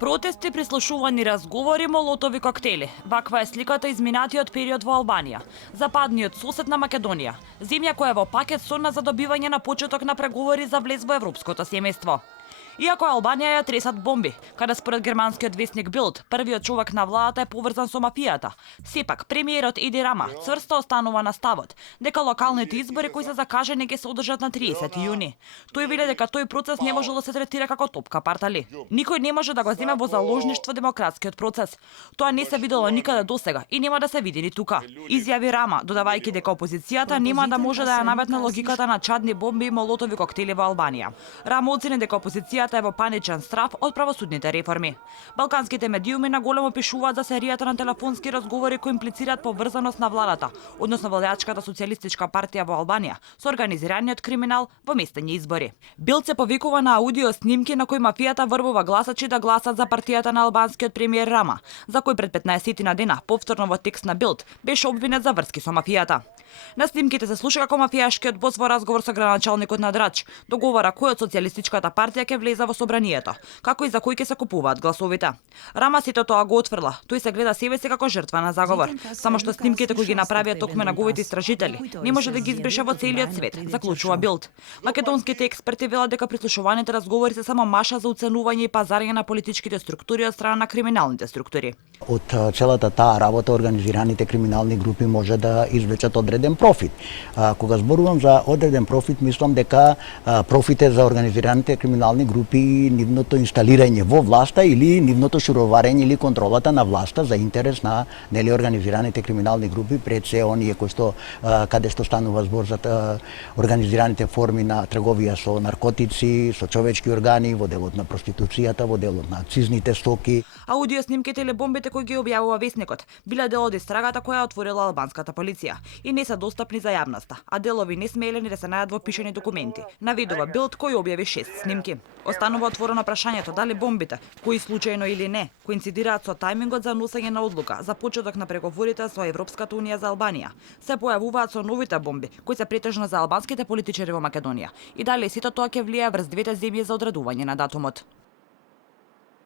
Протести, прислушувани разговори, молотови коктели. Ваква е сликата изминатиот период во Албанија. Западниот сосед на Македонија. Земја која е во пакет сонна за добивање на почеток на преговори за влез во европското семејство. Иако Албанија ја тресат бомби, каде според германскиот весник Билд, првиот човек на владата е поврзан со мафијата, сепак премиерот Еди Рама цврсто останува на ставот дека локалните избори кои се закажани ќе се одржат на 30 јуни. Тој вели дека тој процес не може да се третира како топка партали. Никој не може да го земе во заложништво демократскиот процес. Тоа не се видело никаде досега и нема да се види ни тука. Изјави Рама, додавајќи дека опозицијата нема да може да ја наметне логиката на чадни бомби и молотови коктели во Албанија. Рама оцени дека опозицијата е во паничен страв од правосудните реформи. Балканските медиуми наголемо пишуваат за серијата на телефонски разговори кои имплицираат поврзаност на владата, односно владеачката социјалистичка партија во Албанија, со организираниот криминал во местни избори. Билд се повикува на аудио снимки на кои мафијата врбува гласачи да гласат за партијата на албанскиот премиер Рама, за кој пред 15 на дена, повторно во текст на Билд, беше обвинет за врски со мафијата. На снимките се слуша како мафијашкиот бос во разговор со градоначалникот на Драч договара кој од социјалистичката партија ќе влезе во собранието, како и за кој ќе се купуваат гласовите. Рама сето тоа го отфрла. Тој се гледа себе си како жртва на заговор, само што снимките кои ги направија токму неговите истражители не може да ги избрише во целиот свет, заклучува Билд. Македонските експерти велат дека прислушуваните разговори се само маша за уценување и пазарење на политичките структури од страна на криминалните структури. Од целата таа работа организираните криминални групи може да извлечат одреден профит. Кога зборувам за одреден профит, мислам дека профит е за организираните криминални групи нивното инсталирање во власта или нивното шуроварење или контролата на власта за интерес на организираните криминални групи пред се оние кои што каде што станува збор за организираните форми на трговија со наркотици, со човечки органи, во делот на проституцијата, во делот на акцизните стоки. Аудио снимките или бомбите кои ги објавува весникот биле дел од истрагата која отворила албанската полиција и не се достапни за јавноста, а делови не смелени да се најдат во пишани документи. Наведува Билд кој објави 6 снимки. Останува отворено прашањето дали бомбите, кои случајно или не, коинцидираат со тајмингот за носење на одлука за почеток на преговорите со Европската унија за Албанија, се појавуваат со новите бомби, кои се претежно за албанските политичари во Македонија, и дали сето тоа ќе влијае врз двете земји за одредување на датумот.